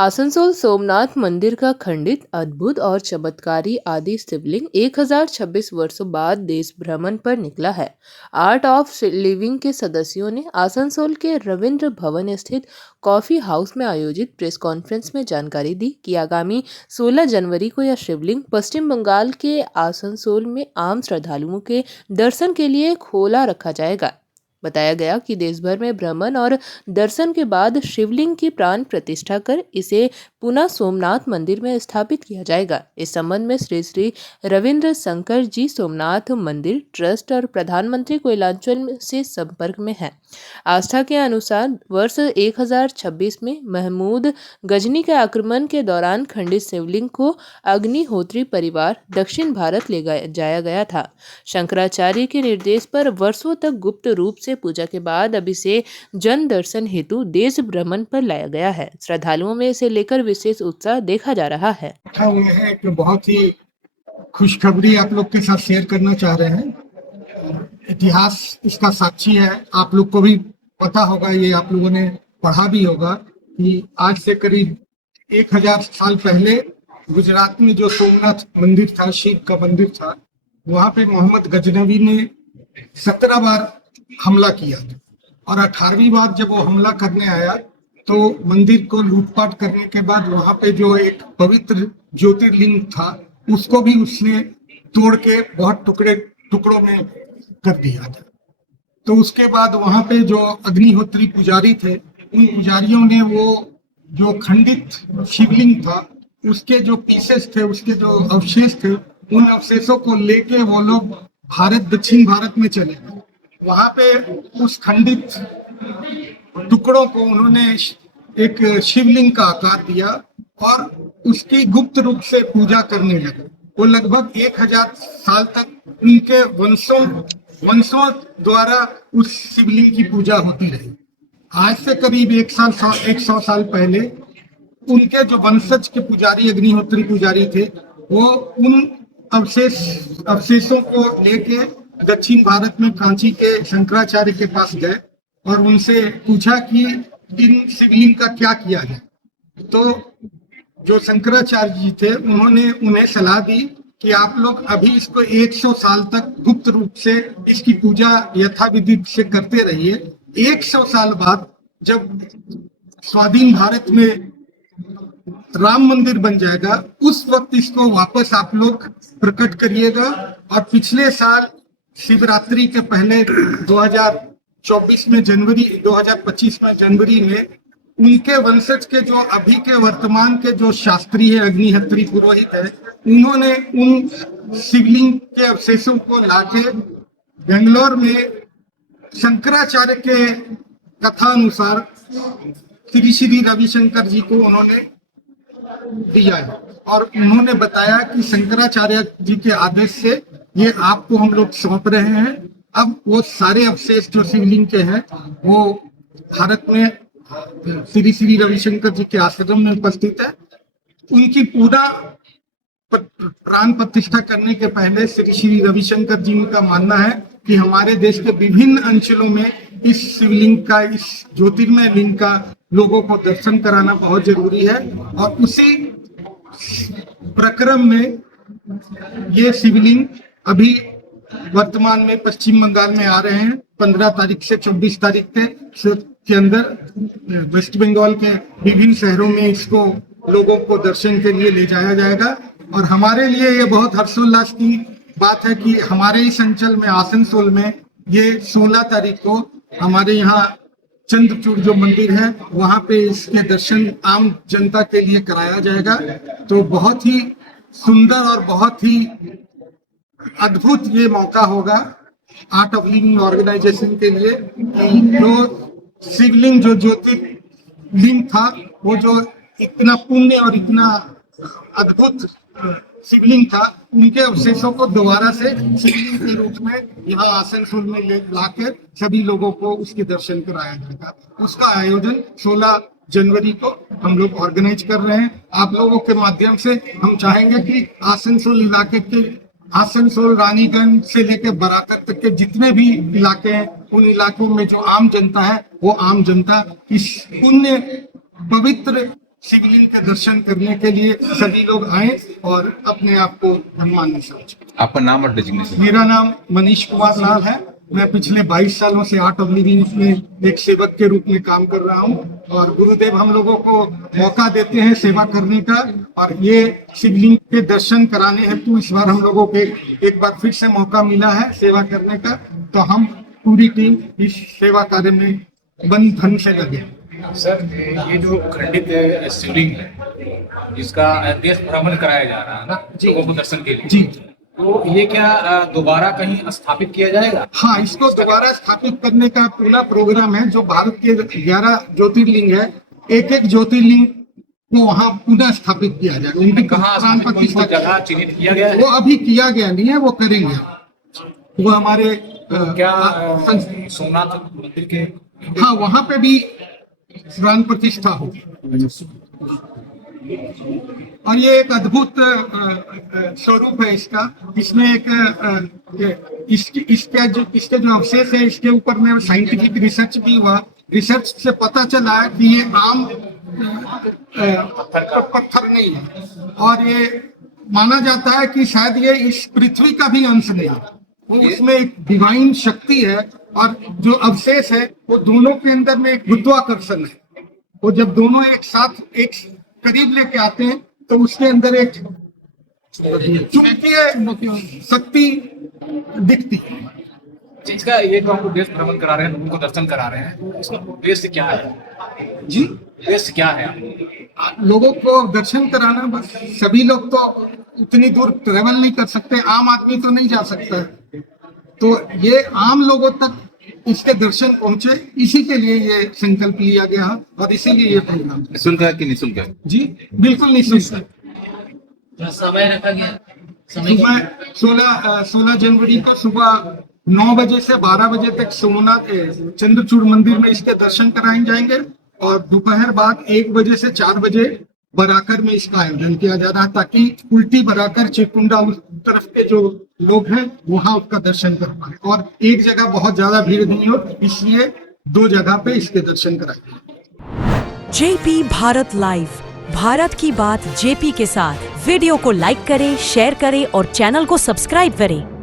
आसनसोल सोमनाथ मंदिर का खंडित अद्भुत और चमत्कारी आदि शिवलिंग 1026 वर्षों बाद देश भ्रमण पर निकला है। आर्ट ऑफ लिविंग के सदस्यों ने आसनसोल के रविंद्र भवन स्थित कॉफी हाउस में आयोजित प्रेस कॉन्फ्रेंस में जानकारी दी कि आगामी 16 जनवरी को यह शिवलिंग पश्चिम बंगाल के आसनसोल में आम श्रद्धालुओं के दर्शन के लिए खोला रखा जाएगा। बताया गया कि देश भर में भ्रमण और दर्शन के बाद शिवलिंग की प्राण प्रतिष्ठा कर इसे पुनः सोमनाथ मंदिर में स्थापित किया जाएगा। इस संबंध में श्री श्री रविंद्र शंकर जी सोमनाथ मंदिर ट्रस्ट और प्रधानमंत्री कोयलांचल से संपर्क में है। आस्था के अनुसार वर्ष 1026 में महमूद गजनी के आक्रमण के दौरान खंडित शिवलिंग को अग्निहोत्री परिवार दक्षिण भारत ले जाया गया था। शंकराचार्य के निर्देश पर वर्षों तक गुप्त रूप से पूजा के बाद अब इसे जन दर्शन हेतु देश भ्रमण पर लाया गया है। श्रद्धालुओं में इसे लेकर विशेष उत्साह देखा जा रहा है। एक बहुत ही खुशखबरी आप लोग के साथ शेयर करना चाह रहे हैं। इतिहास इसका साक्षी है। आप लोग को भी पता होगा, ये आप लोगों ने पढ़ा भी होगा कि आज से करीब 1000 साल पहले गुजरात में जो सोमनाथ मंदिर था, शिव का मंदिर था, वहां पे मोहम्मद गजनवी ने 17 बार हमला किया और 18वीं बार जब वो हमला करने आया तो मंदिर को लूटपाट करने के बाद वहां पे जो एक पवित्र ज्योतिर्लिंग था उसको भी उसने तोड़ के बहुत टुकड़ों में कर दिया था। तो उसके बाद वहां पे जो अग्निहोत्री पुजारी थे, उन पुजारियों ने वो जो खंडित शिवलिंग था उसके जो पीसेस थे, उसके जो अवशेष थे, उन अवशेषों को लेके वो लोग दक्षिण भारत में चले गए। वहां पे उस खंडित टुकड़ों को उन्होंने एक शिवलिंग का आकार दिया और उसकी गुप्त रूप से पूजा करने लगे। वो लगभग 1000 साल तक उनके वंशों द्वारा उस शिवलिंग की पूजा होती रही। आज से करीब 100 साल पहले उनके जो वंशज के पुजारी, अग्निहोत्री पुजारी थे, वो उन अवशेषों को लेके दक्षिण भारत में कांची के शंकराचार्य के पास गए और उनसे पूछा कि इन शिवलिंग का क्या किया जाए। तो जो शंकराचार्य जी थे उन्होंने उन्हें सलाह दी कि आप लोग अभी इसको 100 साल तक गुप्त रूप से इसकी पूजा यथाविधि से करते रहिए। 100 साल बाद जब स्वाधीन भारत में राम मंदिर बन जाएगा, उस वक्त इसको वापस आप लोग प्रकट करिएगा। और पिछले साल शिवरात्रि के पहले 2024 में जनवरी 2025 में जनवरी में उनके वंशज के जो अभी के वर्तमान के जो शास्त्री है, अग्निहोत्री पुरोहित है, उन्होंने उन शिवलिंग के अवशेषों को लाके बेंगलोर में शंकराचार्य के कथा अनुसार श्री श्री रविशंकर जी को उन्होंने दिया है और उन्होंने बताया कि शंकराचार्य जी के आदेश से ये आपको हम लोग सौंप रहे हैं। अब वो सारे अवशेष जो शिवलिंग के हैं वो भारत में श्री श्री रविशंकर जी के आश्रम में उपस्थित है। उनकी पूरा प्राण प्रतिष्ठा करने के पहले श्री श्री रविशंकर जी का मानना है कि हमारे देश के विभिन्न अंचलों में इस शिवलिंग का, इस ज्योतिर्मय लिंग का लोगों को दर्शन कराना बहुत जरूरी है। और उसी प्रक्रम में ये शिवलिंग अभी वर्तमान में पश्चिम बंगाल में आ रहे हैं। 15 तारीख से 24 तारीख के अंदर वेस्ट बंगाल के विभिन्न शहरों में इसको लोगों को दर्शन के लिए ले जाया जाएगा। और हमारे लिए ये बहुत हर्षोल्लास की बात है कि हमारे इस अंचल में, आसनसोल में, ये 16 तारीख को हमारे यहाँ चंद्रचूड़ जो मंदिर है वहां पे इसके दर्शन आम जनता के लिए कराया जाएगा। तो बहुत ही सुंदर और बहुत ही अद्भुत ये मौका होगा आर्ट ऑफ लिविंग ऑर्गेनाइजेशन के लिए कि जो शिवलिंग, जो ज्योतिर्लिंग था, वो जो इतना पुण्य और इतना अद्भुत शिवलिंग था, उनके अवशेषों को दोबारा से शिवलिंग के रूप में यहाँ आसनसोल में लाकर सभी लोगों को उसके दर्शन कराया जाएगा। उसका आयोजन 16 जनवरी को हम लोग ऑर्गेनाइज कर रहे हैं। आप लोगों के माध्यम से हम चाहेंगे कि आसनसोल इलाके के, आसनसोल, रानीगंज से लेकर बराकर तक के जितने भी इलाके हैं, उन इलाकों में जो आम जनता है वो आम जनता इस पुण्य पवित्र शिवलिंग के दर्शन करने के लिए सभी लोग आए और अपने आप को धन्यवाद समझें। आपका नाम और डेजिग्नेशन? मेरा नाम मनीष कुमार लाल है। मैं पिछले 22 सालों से आर्ट ऑफ लिविंग में एक सेवक के रूप में काम कर रहा हूं और गुरुदेव हम लोगों को मौका देते हैं सेवा करने का, और ये शिवलिंग के दर्शन कराने हेतु इस बार हम लोगों के एक बार फिर से मौका मिला है सेवा करने का। तो हम पूरी टीम इस सेवा कार्य में बंद धन से लगे। सर, ये जो खंडित शिवलिंग है जिसका देश भ्रमण कराया जा रहा है ना लोगों को दर्शन के लिए, जी, तो ये क्या दोबारा कहीं स्थापित किया जाएगा? हाँ, इसको दोबारा स्थापित करने का पूरा प्रोग्राम है। जो भारत के 11 ज्योतिर्लिंग है, एक एक ज्योतिर्लिंग को वहाँ पुनः स्थापित किया जाएगा। उनकी कहाँ प्राण प्रतिष्ठा जगह चिन्हित किया गया है? वो अभी किया गया नहीं है, वो करेंगे। वो हमारे क्या सोमनाथ मंदिर के? हाँ, वहाँ पे भी प्राण प्रतिष्ठा होगी। और ये एक अद्भुत स्वरूप है इसका। इसमें इसके जो अवशेष है, इसके ऊपर में साइंटिफिक रिसर्च भी हुआ। रिसर्च से पता चला है कि ये आम पत्थर नहीं है, और ये माना जाता है कि शायद ये इस पृथ्वी का भी अंश नहीं है। वो उसमें एक डिवाइन शक्ति है, और जो अवशेष है वो दोनों के अंदर में एक गुरुत्वाकर्षण है। वो जब दोनों एक साथ एक करीब लेके आते हैं तो उसके अंदर एक चुंबकीय शक्ति दिखती है। इसका ये तो हम देश भ्रमण करा रहे हैं, लोगों को दर्शन करा रहे हैं, तो इसका उद्देश्य क्या है जी, उद्देश्य क्या है? लोगों को दर्शन कराना। बस सभी लोग तो उतनी दूर ट्रेवल नहीं कर सकते, आम आदमी तो नहीं जा सकता है, तो ये आम लोगों तक इसके दर्शन पहुंचे, इसी के लिए ये संकल्प लिया गया और इसीलिए ये प्रोग्राम। निःशुल्क है कि निःशुल्क है? जी, बिल्कुल निःशुल्क है। समय रखा गया? सुबह 16 जनवरी को सुबह 9 बजे से 12 बजे तक सोमनाथ चंद्रचूड़ मंदिर में इसके दर्शन कराए जाएंगे, और दोपहर बाद 1 बजे से 4 बजे बराकर में इसका आयोजन किया जा रहा है, ताकि उल्टी बराकर चिरकुंडा उस तरफ के जो लोग हैं वहां उसका दर्शन कर पाए, और एक जगह बहुत ज्यादा भीड़ नहीं हो, इसलिए 2 जगह पे इसके दर्शन कराए। जेपी भारत लाइव, भारत की बात जेपी के साथ। वीडियो को लाइक करें, शेयर करें और चैनल को सब्सक्राइब करें।